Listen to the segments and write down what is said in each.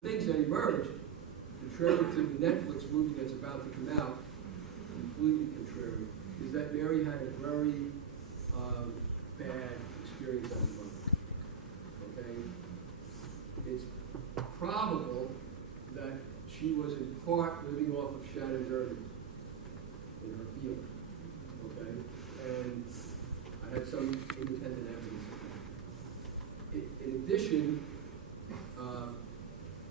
Things that emerged, contrary to the Netflix movie that's about to come out, completely contrary, is that Mary had a very bad experience as a mother. Okay? It's probable that she was in part living off of Shannon's earnings in her field. Okay? And I had some independent evidence of that. In addition,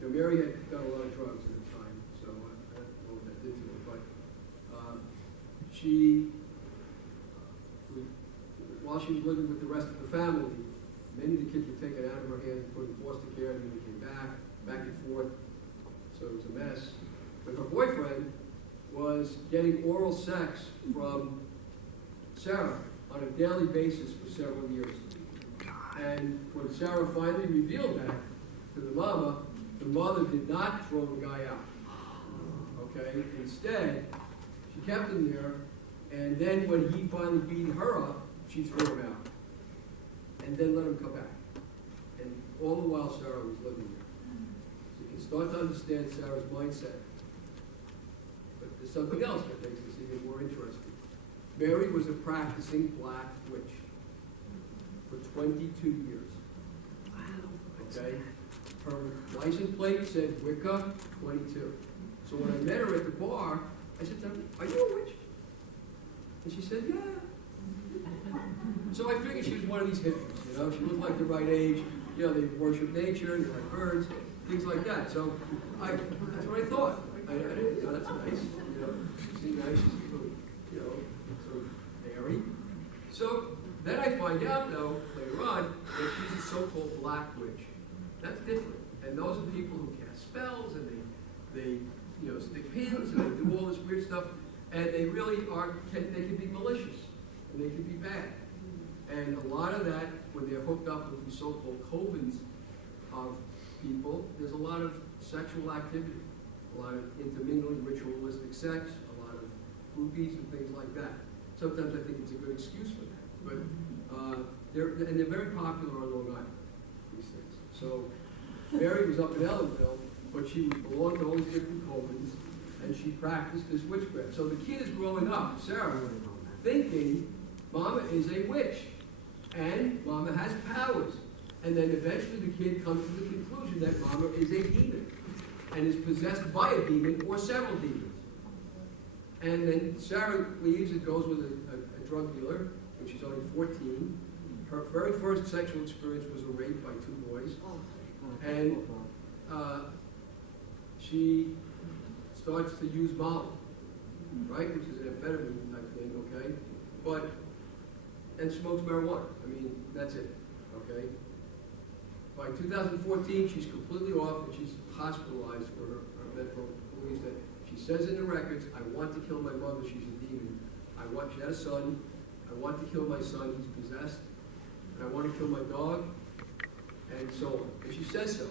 Mary had done a lot of drugs at the time, so I don't know what that did to her, but while she was living with the rest of the family, many of the kids were taken out of her hands and put in foster care, and then they came back and forth, so it was a mess. But her boyfriend was getting oral sex from Sarah on a daily basis for several years. And when Sarah finally revealed that to the mother did not throw the guy out. Okay? Instead, she kept him there, and then when he finally beat her up, she threw him out. And then let him come back. And all the while Sarah was living there. So you can start to understand Sarah's mindset. But there's something else that makes this even more interesting. Mary was a practicing black witch for 22 years. Wow. Okay? Her license plate said Wicca 22. So when I met her at the bar, I said to her, "Are you a witch?" And she said, "Yeah." So I figured she was one of these hippies, you know. She looked like the right age. You know, they worship nature, they like birds, things like that. So that's what I thought. I didn't, you know, that's nice. You know, she seemed nice. She's a little, you know, sort of airy. So then I find out, though, later on, that she's a so-called black witch. That's different. And those are people who cast spells, and they you know, stick pins, and they do all this weird stuff, and they really they can be malicious, and they can be bad. And a lot of that, when they're hooked up with these so-called covens of people, there's a lot of sexual activity, a lot of intermingling, ritualistic sex, a lot of groupies and things like that. Sometimes I think it's a good excuse for that. But they're very popular on Long Island, these things. So Mary was up in Ellenville, but she belonged to all these different covens, and she practiced this witchcraft. So the kid is growing up, Sarah, thinking Mama is a witch, and Mama has powers. And then eventually the kid comes to the conclusion that Mama is a demon, and is possessed by a demon or several demons. And then Sarah leaves and goes with a drug dealer when she's only 14. Her very first sexual experience was a rape by 2 boys. And she starts to use Molly, right, which is an amphetamine type thing, okay? And smokes marijuana. I mean, that's it, okay? By 2014, she's completely off, and she's hospitalized for her mental beliefs that she says in the records, "I want to kill my mother, she's a demon. She had a son, I want to kill my son, he's possessed, and I want to kill my dog," and so on. And she says so.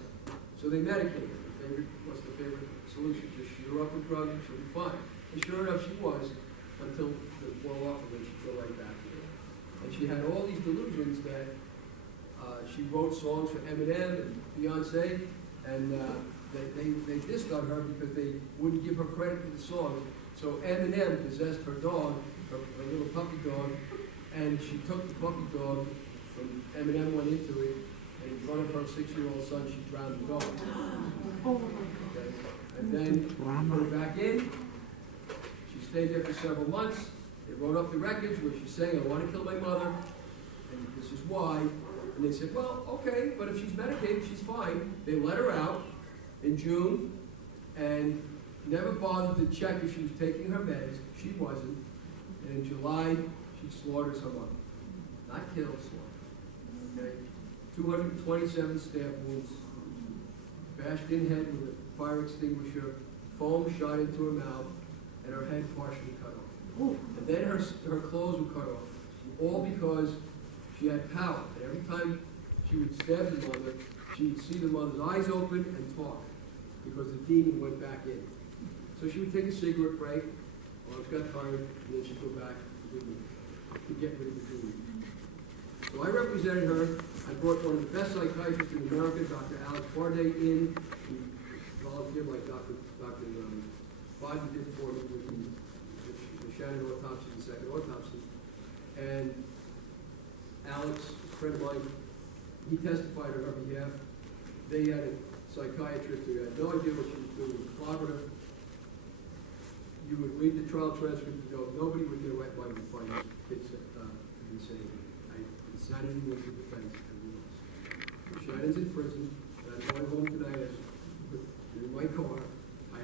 So they medicate her. What's the favorite solution? Just shoot her up with drugs and she'll be fine. And sure enough, she was, until the wore off, and then she fell right back to it. And she had all these delusions that she wrote songs for Eminem and Beyonce, and they dissed on her because they wouldn't give her credit for the song. So Eminem possessed her dog, her little puppy dog, and she took the puppy dog, and Eminem went into it, and in front of her 6-year-old son, she drowned the dog. Okay. And then she put her back in. She stayed there for several months. They wrote up the records where she's saying, "I want to kill my mother, and this is why." And they said, "Well, okay, but if she's medicated, she's fine." They let her out in June, and never bothered to check if she was taking her meds. She wasn't. And in July, she slaughters her mother. Not killed, slaughtered. Okay? 227 stab wounds, bashed in head with a fire extinguisher, foam shot into her mouth, and her head partially cut off. And then her clothes were cut off, all because she had power. And every time she would stab the mother, she would see the mother's eyes open and talk, because the demon went back in. So she would take a cigarette break, or she got tired, and then she'd go back to get rid of the demon. So I represented her. I brought one of the best psychiatrists in America, Dr. Alex Barday, in. He volunteer like Dr. Biden did for me with the Shannon autopsy, the second autopsy. And Alex, a friend of mine, he testified on her behalf. They had a psychiatrist who had no idea what she was doing, clobbered her. You would read the trial transcript and go, nobody would get away by this kid's insane. Insanity was the defense. Shannon's in prison, and I'm going home tonight in my car. I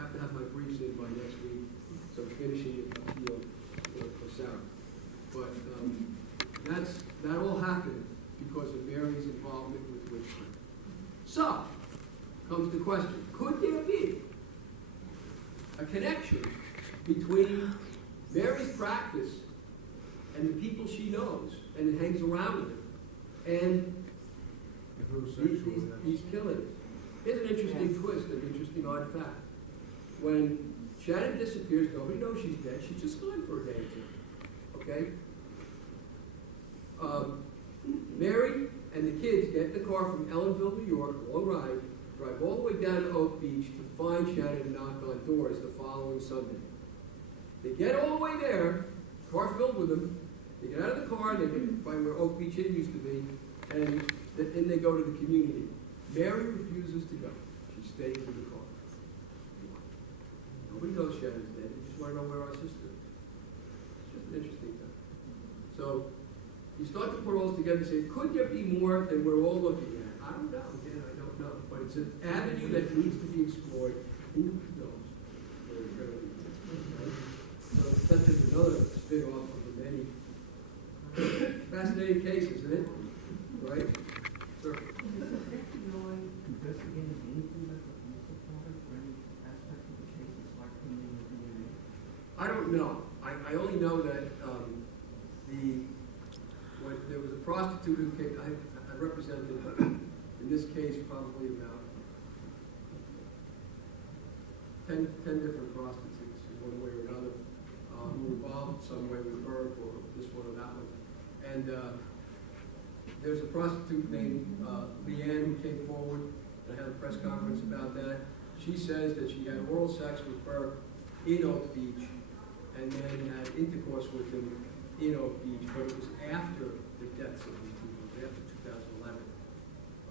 have to have my briefs in by next week, so I'm finishing the appeal for Sarah. But that all happened because of Mary's involvement with witchcraft. So, comes the question, could there be a connection between Mary's practice and the people she knows and hangs around with, and these killings? Here's an interesting twist, an interesting odd fact. When Shannon disappears, nobody knows she's dead. She's just gone for a day or two. Okay? Mary and the kids get in the car from Ellenville, New York, long ride, drive all the way down to Oak Beach to find Shannon and knock on doors the following Sunday. They get all the way there, car filled with them. They get out of the car, they get by where Oak Beach Inn used to be, and then they go to the community. Mary refuses to go. She stays in the car. Nobody knows Shannon's dead. They just want to know where our sister is. It's just an interesting thing. So you start to put all this together and say, could there be more than we're all looking at? I don't know. Again, I don't know. But it's an avenue that needs to be explored. Who knows where it's going to be? Right? So that's just another spin-off of the many fascinating cases, isn't it? Right? Sure. Investigating anything like the missile product or any aspect of the case that's like cleaning the DNA? I don't know. I only know that when there was a prostitute who came, I represented in this case probably about 10 different prostitutes in one way or another who were involved in some way with her or this one or that one. And there's a prostitute named Leanne who came forward. I had a press conference about that. She says that she had oral sex with her in Oak Beach and then had intercourse with him in Oak Beach, but it was after the deaths of these people, after 2011.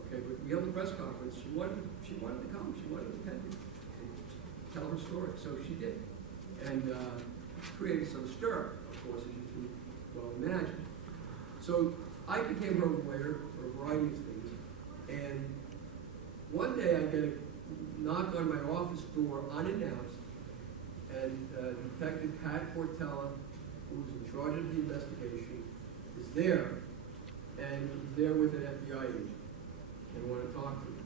Okay, but we held a press conference. She wanted to come. She wanted to attend it and tell her story, so she did. And created some stir, of course, as you can well imagine. So I became her lawyer for a variety of things, and one day I get a knock on my office door unannounced, and Detective Pat Portella, who's in charge of the investigation, is there, and he's there with an FBI agent, and want to talk to me.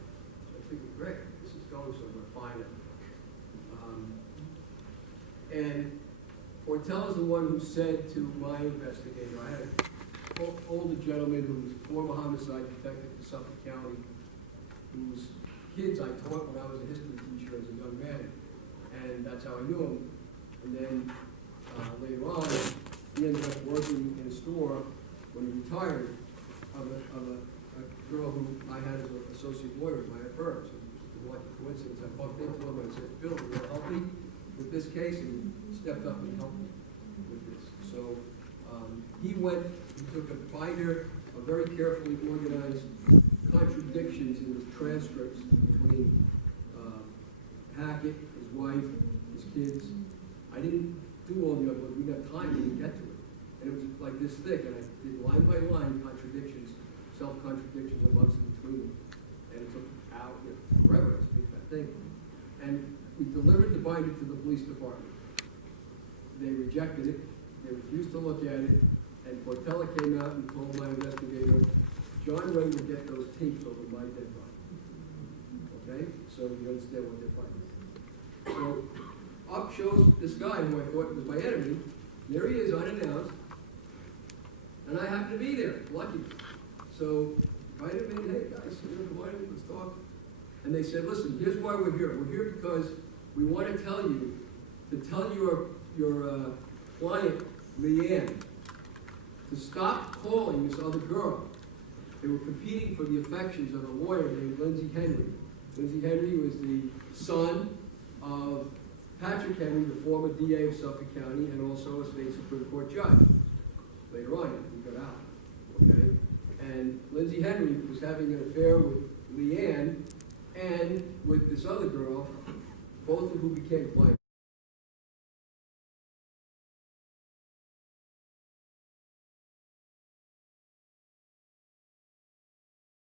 So I figured, great, this is going somewhere, find it. And Portella's the one who said to my investigator, I had an older gentleman who was a former homicide detective in Suffolk County, whose kids I taught when I was a history teacher as a young man, and that's how I knew him. And then later on, he ended up working in a store when he retired of a girl who I had as an associate lawyer at my firm. So it was a coincidence. I bumped into him and I said, Bill, you want to help me with this case? And he stepped up and helped me with this. So he took a binder of very carefully organized contradictions in his transcripts between Hackett, his wife, his kids. I didn't do all the other ones. We got time, we didn't get to it. And it was like this thick, and I did line by line contradictions, self-contradictions amongst and between them. And it took forever to speak that thing. And we delivered the binder to the police department. They rejected it. They refused to look at it. And Portella came out and told my investigator, John Ray would get those tapes over my dead body. Okay? So you understand what they're fighting. So up shows this guy who I thought was my enemy. There he is, unannounced. And I happened to be there, lucky. So invited him in, hey guys, come on in, let's talk. And they said, listen, here's why we're here. We're here because we want to tell you, your client, Leanne, to stop calling this other girl. They were competing for the affections of a lawyer named Lindsay Henry. Lindsay Henry was the son of Patrick Henry, the former DA of Suffolk County, and also a state Supreme Court judge. Later on, he got out, okay? And Lindsay Henry was having an affair with Leanne and with this other girl, both of whom became blank